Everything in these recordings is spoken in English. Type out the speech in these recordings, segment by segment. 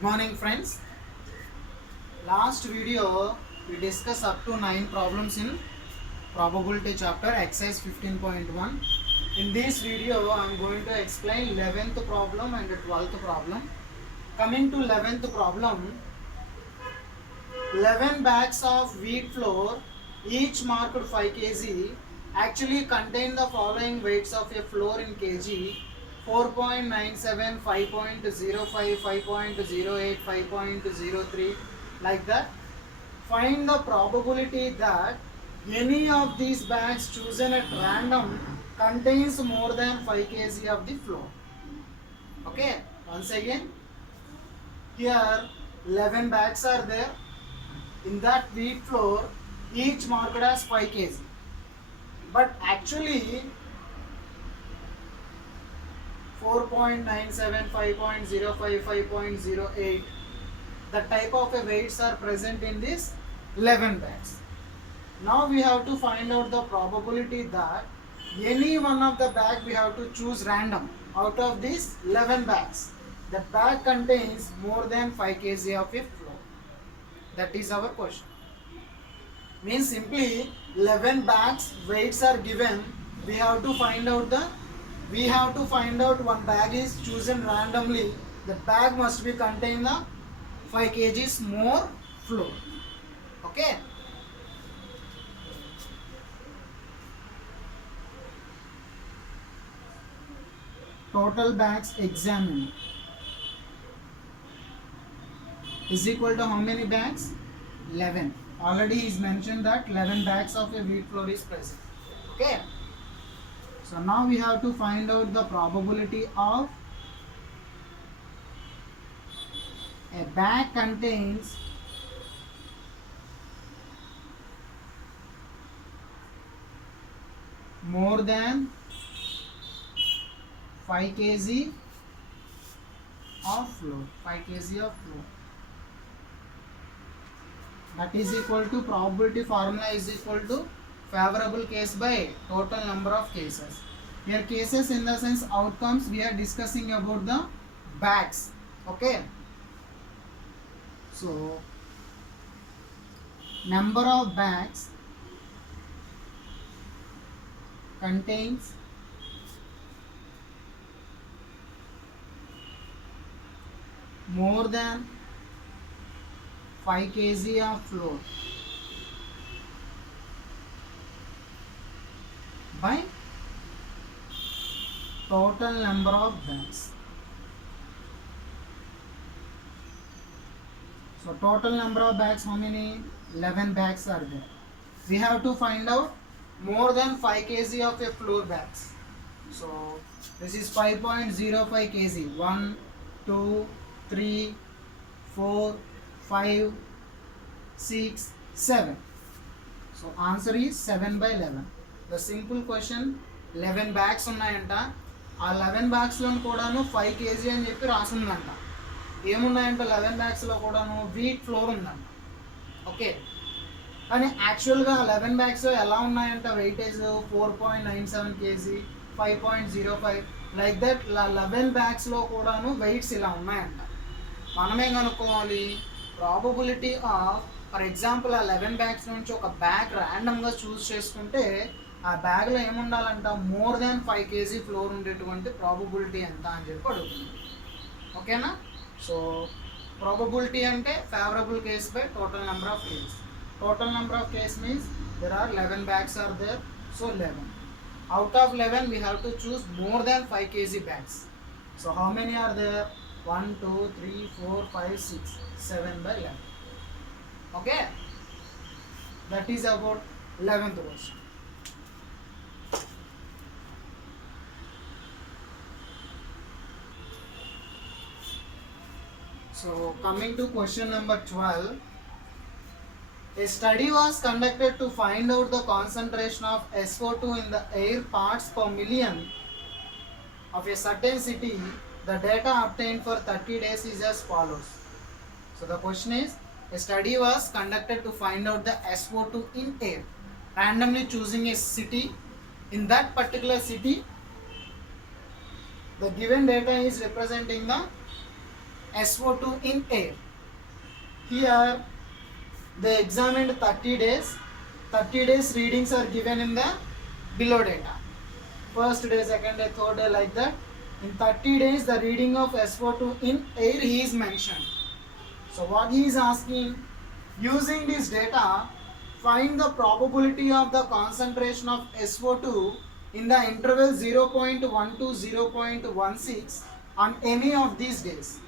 Good morning friends. Last video we discussed up to 9 problems in probability chapter exercise 15.1. In this video I am going to explain 11th problem and 12th problem. Coming to 11th problem, 11 bags of wheat flour each marked 5 kg actually contain the following weights of a flour in kg: 4.97, 5.05, 5.08, 5.03, like that. Find the probability that any of these bags chosen at random contains more than 5 kg of the flour. Okay, once again, here 11 bags are there. In that wheat flour, each marked as 5 kg. But actually 4.97, 5.05, 5.08, the type of weights are present in this 11 bags. Now we have to find out the probability that any one of the bag we have to choose random out of these 11 bags. The bag contains more than 5 kg of a flour. That is our question. Means simply 11 bags weights are given. We have to find out one bag is chosen randomly. The bag must be contain the 5 kgs more flour. Okay. Total bags examined is equal to how many bags? 11. Already is mentioned that 11 bags of a wheat flour is present. Okay. So now we have to find out the probability of a bag contains more than 5 kg of flour. 5 kg of flour. That is equal to, probability formula is equal to favorable case by total number of cases. Here cases in the sense outcomes, we are discussing about the bags. Okay. So number of bags contains more than 5 kg of flour by total number of bags. So total number of bags, how many? 11 bags are there. We have to find out more than 5 kg of a flour bags. So this is 5.05 kg. 1, 2, 3, 4, 5, 6, 7. So answer is 7 by 11. The simple question, 11 bags ఉన్నాయంట. ఆ 11 bags లో కూడాను 5 kg అని చెప్పి రాసిందంట. ఏమున్నాయంట 11 bags లో కూడాను? Wheat flour ఉందంట. Okay. కానీ యాక్చువల్గా 11 bags ఎలా ఉన్నాయంట? Weightage 4.97 kg, 5.05, like that 11 bags లో కూడాను వెయిట్స్ ఇలా ఉన్నాయంట. మనమేం కనుక్కోవాలి? ప్రాబబిలిటీ ఆఫ్, ఫర్ ఎగ్జాంపుల్ ఆ 11 bags నుంచి ఒక బ్యాగ్ ర్యాండమ్గా చూస్ చేసుకుంటే ఆ బ్యాగ్లో ఏముండాలంట? మోర్ దాన్ 5 kg ఫ్లోర్ ఉండేటువంటి ప్రాబబిలిటీ ఎంత అని చెప్పి అడుగుతుంది. ఓకేనా? సో ప్రాబబిలిటీ అంటే favourable case by total number of case. Total number of case means there are 11 bags are there, so 11. Out of 11 we have to choose more than 5 kg bags. So how many are there? 1, 2, 3, 4, 5, 6, 7 by 11. Okay, that is about 11th question. So coming to question number 12, a study was conducted to find out the concentration of SO2 in the air parts per million of a certain city. The data obtained for 30 days is as follows. So the question is, a study was conducted to find out the SO2 in air, randomly choosing a city. In that particular city, the given data is representing the SO2 in air. Here they examined 30 days. 30 days readings are given in the below data. First day, second day, third day, like that. In 30 days, the reading of SO2 in air he is mentioned. So what he is asking, using this data, find the probability of the concentration of SO2 in the interval 0.1 to 0.16 on any of these days.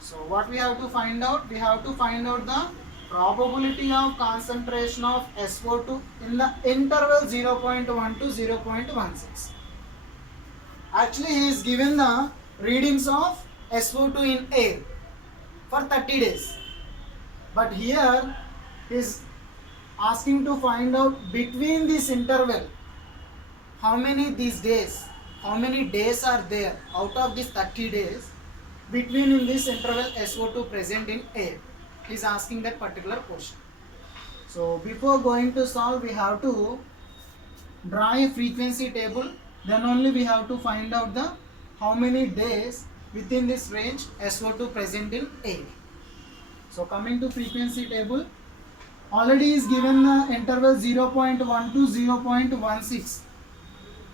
So what we have to find out? We have to find out the probability of concentration of SO2 in the interval 0.1 to 0.16. Actually, he is given the readings of SO2 in air for 30 days. But here he is asking to find out between this interval how many days are there out of these 30 days between in this interval SO2 present in air. He is asking that particular question. So before going to solve, we have to draw a frequency table. Then only we have to find out the how many days within this range SO2 present in air. So coming to frequency table, already is given the interval 0.1 to 0.16,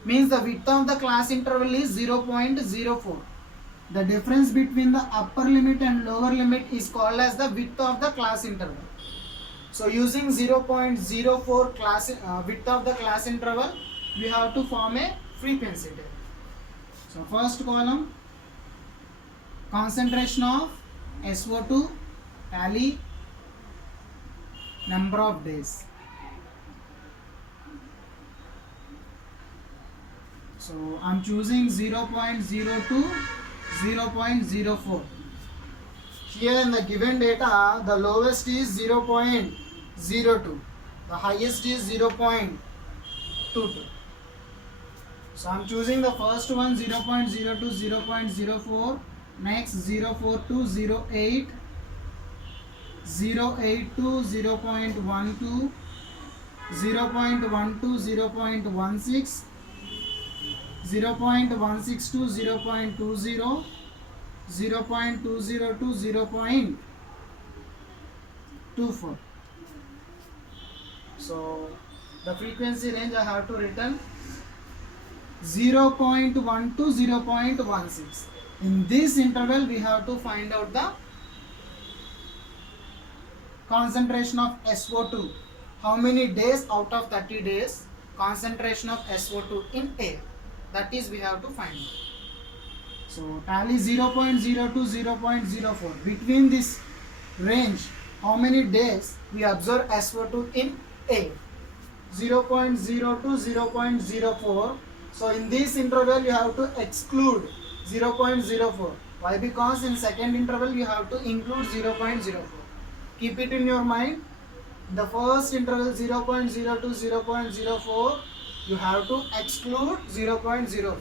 means the width of the class interval is 0.04. The difference between the upper limit and lower limit is called as the width of the class interval. So using 0.04 class width of the class interval, we have to form a frequency table. So first column, concentration of SO2, tally, number of days. So I am choosing 0.02, 0.04. Here in the given data, the lowest is 0.02, the highest is 0.22. So I am choosing the first one 0.02, 0.04, next 0.42, 0.8, 0.82, 0.12, 0.12, 0.16, 0.16 to 0.20, 0.20 to 0.24. So the frequency range I have to written 0.1 to 0.16. In this interval we have to find out the concentration of SO2. How many days out of 30 days concentration of SO2 in air? That is we have to find out. So tally 0.0 to 0.04. Between this range, how many days we observe SO2 in air? 0.0 to 0.04. So in this interval you have to exclude 0.04. Why? Because in second interval you have to include 0.04. Keep it in your mind. The first interval 0.0 to 0.04, you have to exclude 0.04.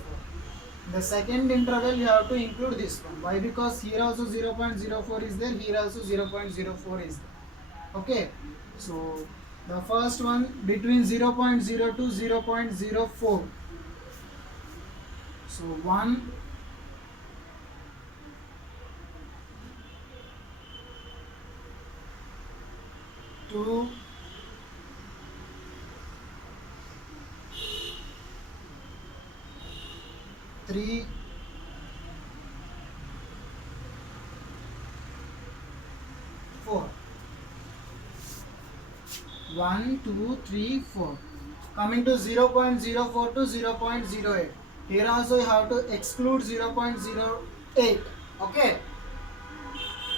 The second interval you have to include this one. Why? Because here also 0.04 is there, here also 0.04 is there. Okay. So the first one between 0.0 to 0.04. So 1, 2, 3, 4. 1, 2, 3, 4. Coming to 0.04 to 0.08. Here also you have to exclude 0.08. Okay.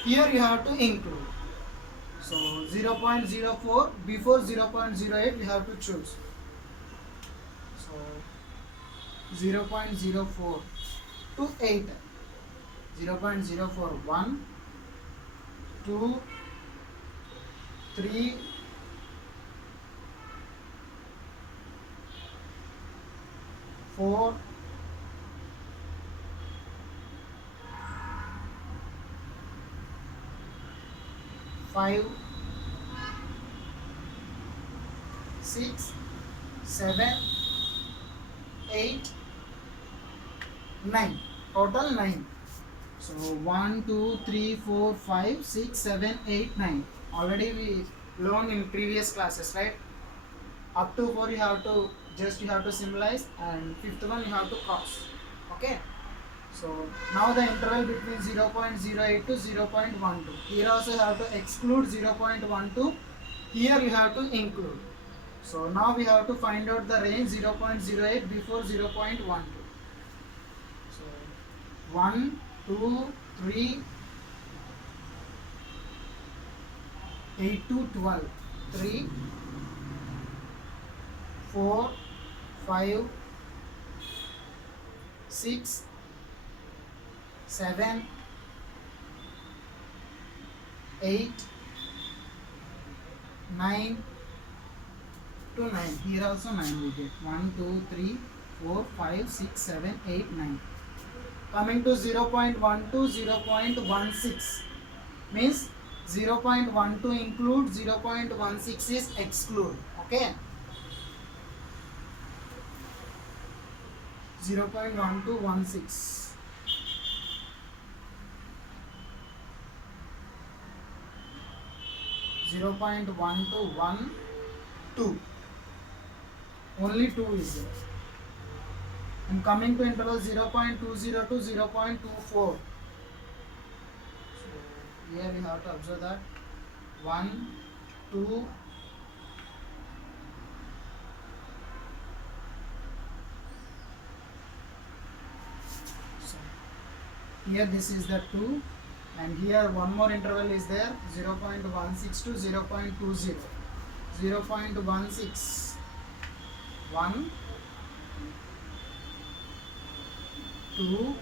Here you have to include. So 0.04, before 0.08 we have to choose. So 0.04 to 8. 0.04, 1, 2, 3, 4, 5, 6, 7, 8, 9. Total 9. So 1, 2, 3, 4, 5, 6, 7, 8, 9. Already we learned in previous classes, right? Up to 4 you have to symbolize, and fifth one you have to cross. Okay. So now the interval between 0.08 to 0.12. Here also you have to exclude 0.12. Here you have to include. So now we have to find out the range 0.08 before 0.12. So 1, 2, 3, 8 to 12. 3, 4, 5, 6, 7, 8, 9 to 9. Here also 9 we get. 1, 2, 3, 4, 5, 6, 7, 8, 9. Coming to 0.1 to 0.16 means 0.12 include, 0.16 is exclude. Okay. 0.1 to 16. 0.1 to 1, 2. Only 2 is there. And coming to interval 0.20 to 0.24. So here we have to observe that 1, 2, so here this is the 2, and here one more interval is there, 0.16 to 0.20. 0.16, 1, 2,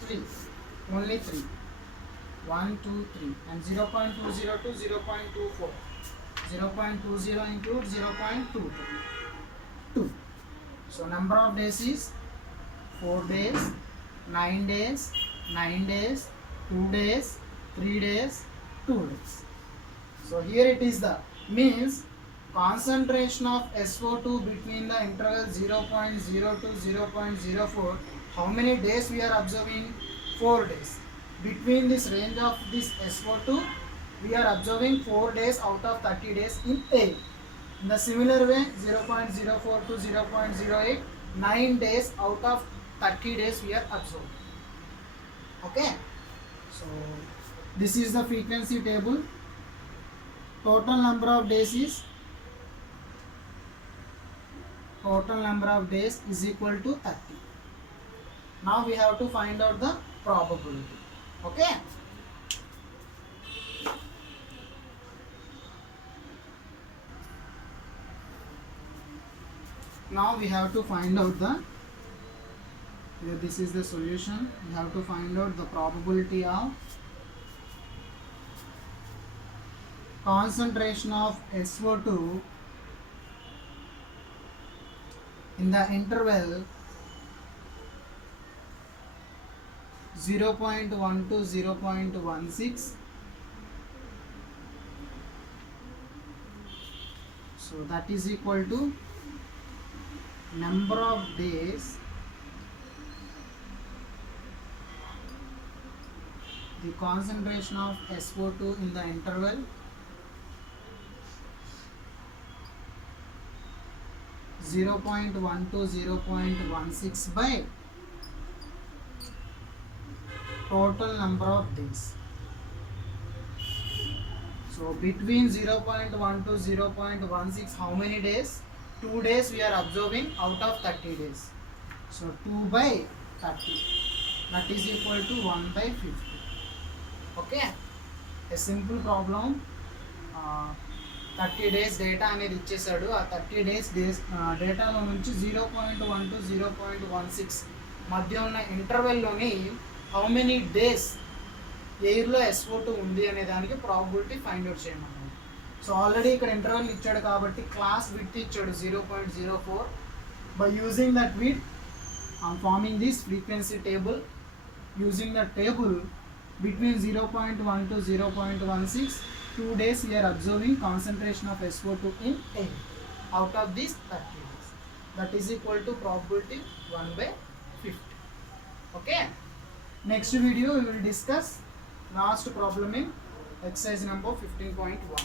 3, only 3, 1, 2, 3, and 0.20 to 0.24. 0.20 includes 0.22. 2. So number of days is 4 days, 9 days, 9 days, 2 days, 3 days, 2 days. So here it is the means concentration of SO2 between the interval 0.0 to 0.04. How many days we are observing? 4 days. Between this range of this SO2, we are observing 4 days out of 30 days in A. In the similar way, 0.04 to 0.08, 9 days out of 30 days we are observing. Okay. So this is the frequency table. Total number of days is equal to 30. Now we have to find out the probability. Okay. Now we have to find out this is the solution. We have to find out the probability of concentration of SO2 in the interval 0.1 to 0.16. So that is equal to number of days, the concentration of SO2 in the interval 0.1 to 0.16 by total number of days. So between 0.1 to 0.16, how many days? 2 days we are observing out of 30 days. So 2 by 30, that is equal to 1 by 50. Okay, a simple problem. 30 days data అనేది ఇచ్చేసాడు. ఆ 30 days డేటాలో నుంచి 0.1 to 0.16 మధ్య ఉన్న ఇంటర్వెల్లోని how many days ఎయిర్లో SO2 ఉంది అనే దానికి ప్రాబబిలిటీ ఫైండ్ అవుట్ చేయమన్నాడు. సో ఆల్రెడీ ఇక్కడ ఇంటర్వెల్ ఇచ్చాడు కాబట్టి క్లాస్ విడ్త్ ఇచ్చాడు 0.04. By using that width I'm farming this frequency table. Using the table between 0.1 to 0.16, 2 days we are observing concentration of SO2 in air out of these 30 days. That is equal to probability 1/50. Okay. Next video we will discuss last problem in exercise number 15.1.